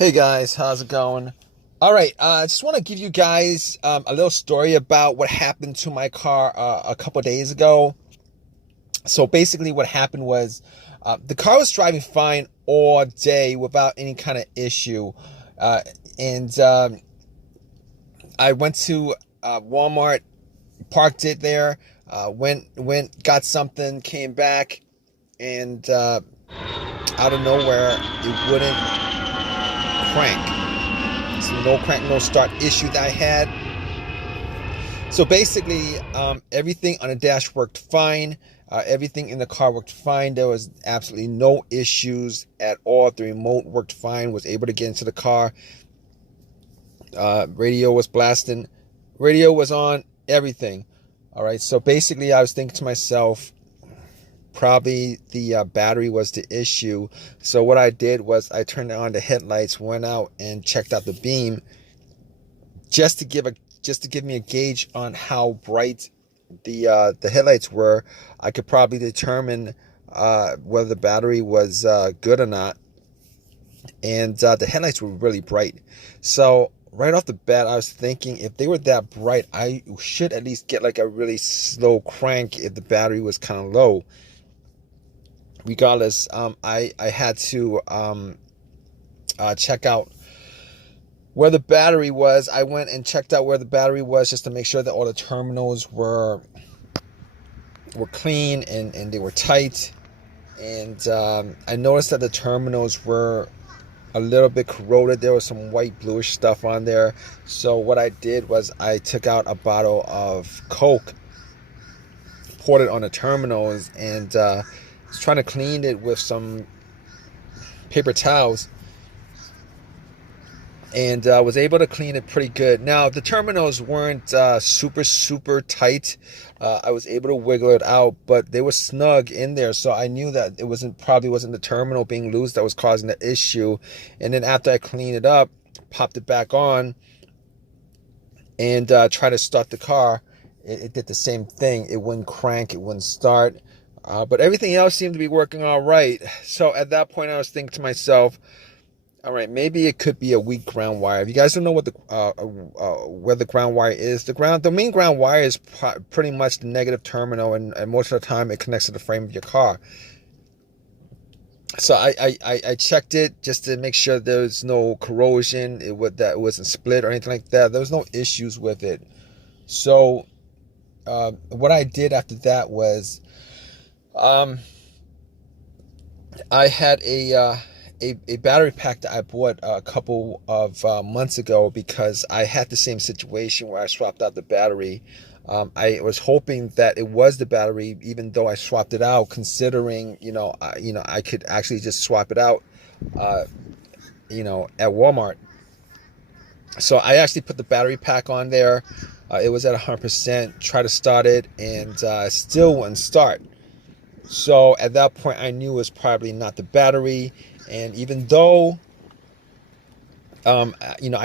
Hey guys, how's it going? All right, I just want to give you guys a little story about what happened to my car a couple days ago. So basically, what happened was the car was driving fine all day without any kind of issue, uh, and I went to Walmart, parked it there, went, got something, came back, and out of nowhere, it wouldn't crank. So no crank, no start issue that I had. So basically, everything on the dash worked fine. Everything in the car worked fine. There was absolutely no issues at all. The remote worked fine. Was able to get into the car. Radio was blasting. Radio was on. Everything. All right. So basically, I was thinking to myself, probably the battery was the issue. So what I did was I turned on the headlights, went out and checked out the beam, just to give me a gauge on how bright the headlights were. I could probably determine whether the battery was good or not. And the headlights were really bright. So right off the bat, I was thinking if they were that bright, I should at least get like a really slow crank if the battery was kind of low. Regardless, I had to check out where the battery was. I went and checked out where the battery was just to make sure that all the terminals were clean and they were tight. And I noticed that the terminals were a little bit corroded. There was some white bluish stuff on there. So what I did was I took out a bottle of Coke, poured it on the terminals, and was trying to clean it with some paper towels, and was able to clean it pretty good. Now the terminals weren't super tight. I was able to wiggle it out, but they were snug in there, so I knew that it probably wasn't the terminal being loose that was causing the issue. And then after I cleaned it up, popped it back on, and tried to start the car, it did the same thing. It wouldn't crank, it wouldn't start. But everything else seemed to be working all right. So at that point, I was thinking to myself, all right, maybe it could be a weak ground wire. If you guys don't know what where the ground wire is, the main ground wire is pretty much the negative terminal, and most of the time it connects to the frame of your car. So I checked it just to make sure there was no corrosion, that it wasn't split or anything like that. There was no issues with it. So what I did after that was, I had a battery pack that I bought a couple of months ago, because I had the same situation where I swapped out the battery. I was hoping that it was the battery, even though I swapped it out, considering I could actually just swap it out at Walmart. So I actually put the battery pack on there. It was at 100%. Tried to start it, and still wouldn't start. So at that point, I knew it was probably not the battery. And even though, I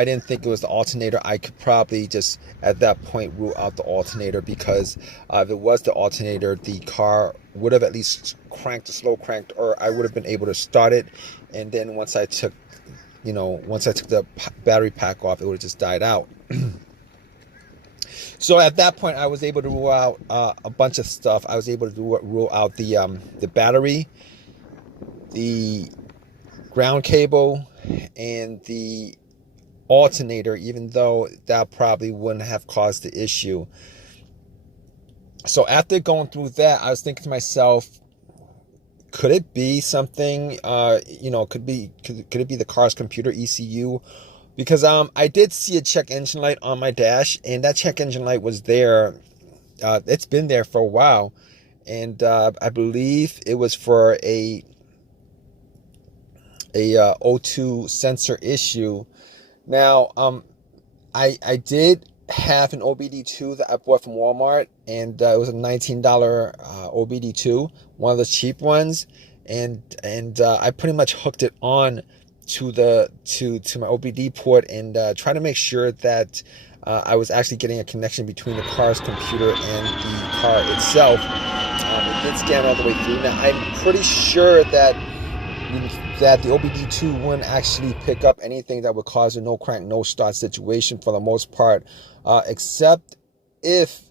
didn't think it was the alternator, I could probably just at that point rule out the alternator, because if it was the alternator, the car would have at least slow cranked, or I would have been able to start it. And then once I took the battery pack off, it would have just died out. So at that point, I was able to rule out a bunch of stuff. I was able to rule out the battery, the ground cable, and the alternator, even though that probably wouldn't have caused the issue. So after going through that, I was thinking to myself, could it be something? Could it be the car's computer ECU? Because I did see a check engine light on my dash, and that check engine light was there. It's been there for a while, and I believe it was for a O2 sensor issue. Now, I did have an OBD2 that I bought from Walmart, and it was a $19 OBD2, one of the cheap ones, and I pretty much hooked it on to my OBD port, and try to make sure that I was actually getting a connection between the car's computer and the car itself. It did scan all the way through. Now I'm pretty sure that that the OBD2 wouldn't actually pick up anything that would cause a no crank, no start situation for the most part, except if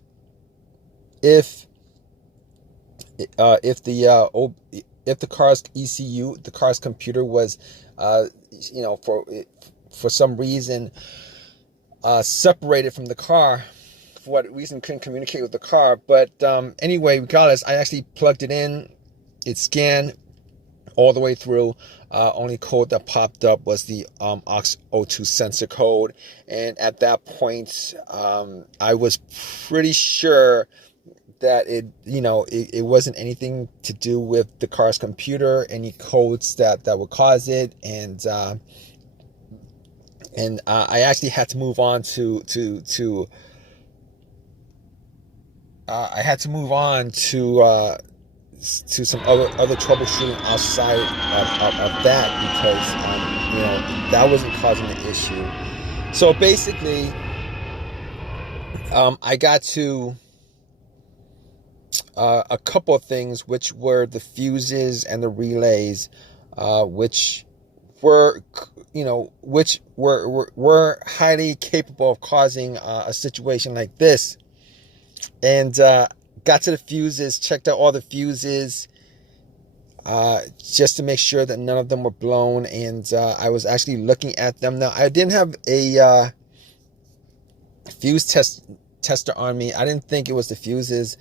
if if the car's ECU, the car's computer was, for some reason separated from the car. For what reason, couldn't communicate with the car. But anyway, regardless, I actually plugged it in. It scanned all the way through. Only code that popped up was the aux02 sensor code. And at that point, I was pretty sure that it wasn't anything to do with the car's computer, any codes that would cause it. And I actually had to move on to some other troubleshooting outside of that, because that wasn't causing the issue. So basically, I got to a couple of things, which were the fuses and the relays, which were highly capable of causing a situation like this. And got to the fuses, checked out all the fuses, just to make sure that none of them were blown. And I was actually looking at them. Now, I didn't have a fuse tester on me. I didn't think it was the fuses.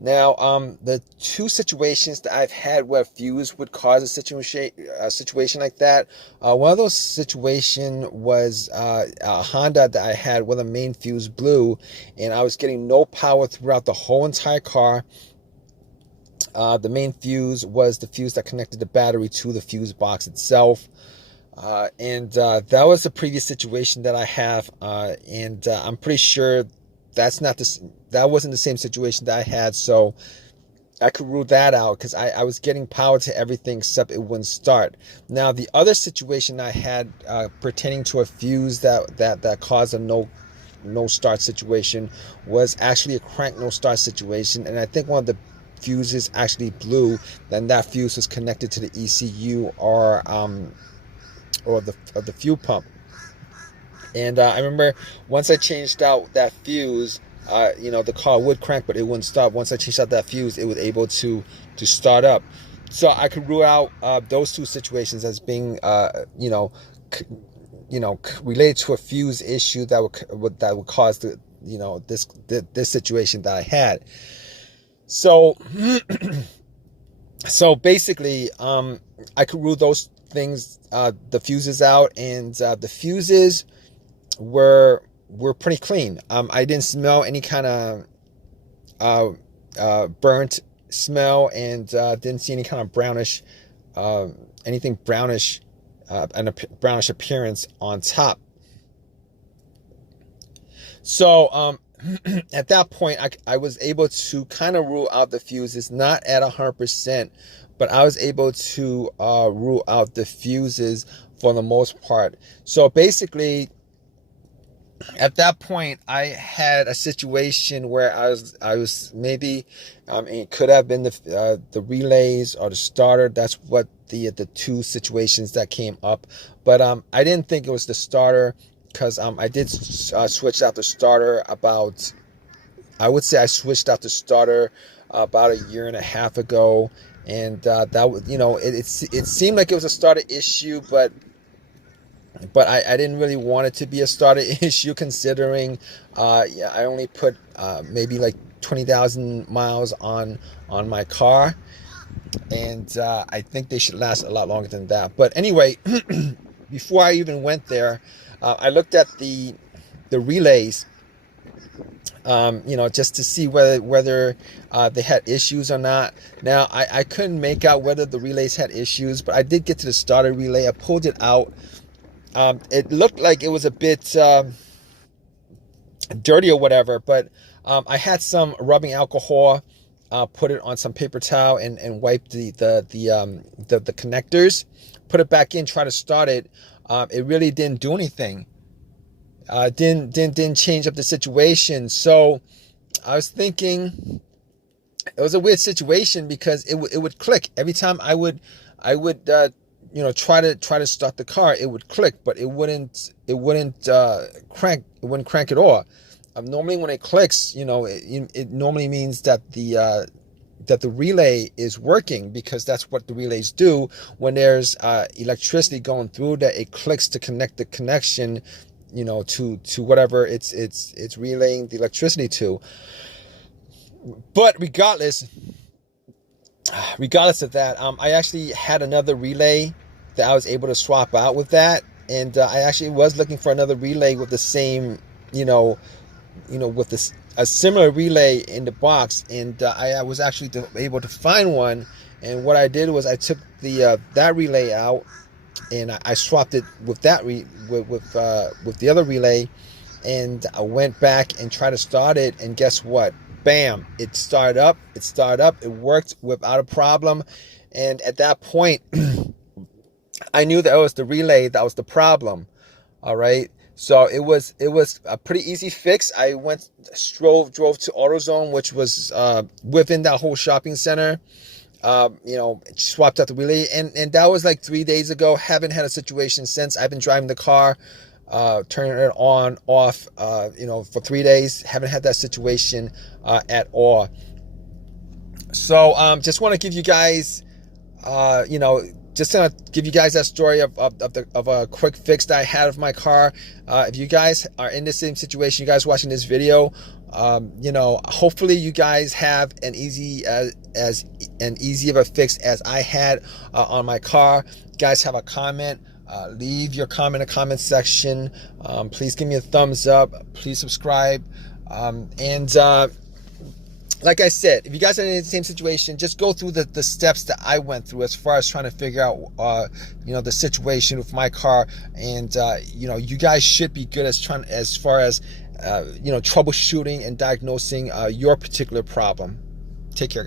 Now, the two situations that I've had where fuse would cause a situation like that, one of those situations was a Honda that I had where the main fuse blew, and I was getting no power throughout the whole entire car. The main fuse was the fuse that connected the battery to the fuse box itself. And that was a previous situation that I have, and I'm pretty sure that wasn't the same situation that I had, so I could rule that out, because I was getting power to everything except it wouldn't start. Now, the other situation I had pertaining to a fuse that caused a no start situation was actually a crank no start situation, and I think one of the fuses actually blew. Then that fuse was connected to the ECU or the fuel pump. And I remember once I changed out that fuse, the car would crank, but it wouldn't stop. Once I changed out that fuse, it was able to start up. So I could rule out those two situations as being, related to a fuse issue that would cause this situation that I had. So, so basically, I could rule those things, the fuses out, and the fuses were pretty clean. I didn't smell any kind of burnt smell, and didn't see any kind of brownish, anything brownish, and a brownish appearance on top. So at that point, I was able to kind of rule out the fuses, not at 100%, but I was able to rule out the fuses for the most part. So basically, at that point, I had a situation where I was maybe, it could have been the relays or the starter. That's what the two situations that came up. But I didn't think it was the starter, because I did switch out the starter about, I would say I switched out the starter about a year and a half ago, and that was, it seemed like it was a starter issue, but I didn't really want it to be a starter issue, considering I only put maybe like 20,000 miles on my car, and I think they should last a lot longer than that. But anyway, before I even went there, I looked at the relays, just to see whether they had issues or not. Now, I couldn't make out whether the relays had issues, but I did get to the starter relay. I pulled it out. It looked like it was a bit dirty or whatever, but I had some rubbing alcohol, put it on some paper towel, and wiped the connectors, put it back in, try to start it. It really didn't do anything. Didn't change up the situation. So I was thinking it was a weird situation, because it would click every time I would try to start the car, it would click, but it wouldn't crank at all. Normally when it clicks, it normally means that the relay is working, because that's what the relays do when there's electricity going through, that it clicks to connect the connection, to whatever it's relaying the electricity to. But regardless of that, I actually had another relay that I was able to swap out with that, and I actually was looking for another relay with the same, with this a similar relay in the box, and I was actually able to find one. And what I did was I took that relay out, and I swapped it with with the other relay, and I went back and tried to start it, and guess what? Bam! It started up. It worked without a problem. And at that point, I knew that it was the relay that was the problem. All right. So it was a pretty easy fix. I drove to AutoZone, which was within that whole shopping center. Swapped out the relay, and that was like 3 days ago. Haven't had a situation since. I've been driving the car, turning it on, off, for 3 days. Haven't had that situation at all. So just want to give you guys, just to give you guys that story of a quick fix that I had of my car. If you guys are in the same situation, you guys watching this video, hopefully you guys have an easy of a fix as I had on my car. You guys have a comment, leave your comment in the comment section. Please give me a thumbs up. Please subscribe. Like I said, if you guys are in the same situation, just go through the steps that I went through as far as trying to figure out, the situation with my car. And, you guys should be good as far as, troubleshooting and diagnosing your particular problem. Take care, guys.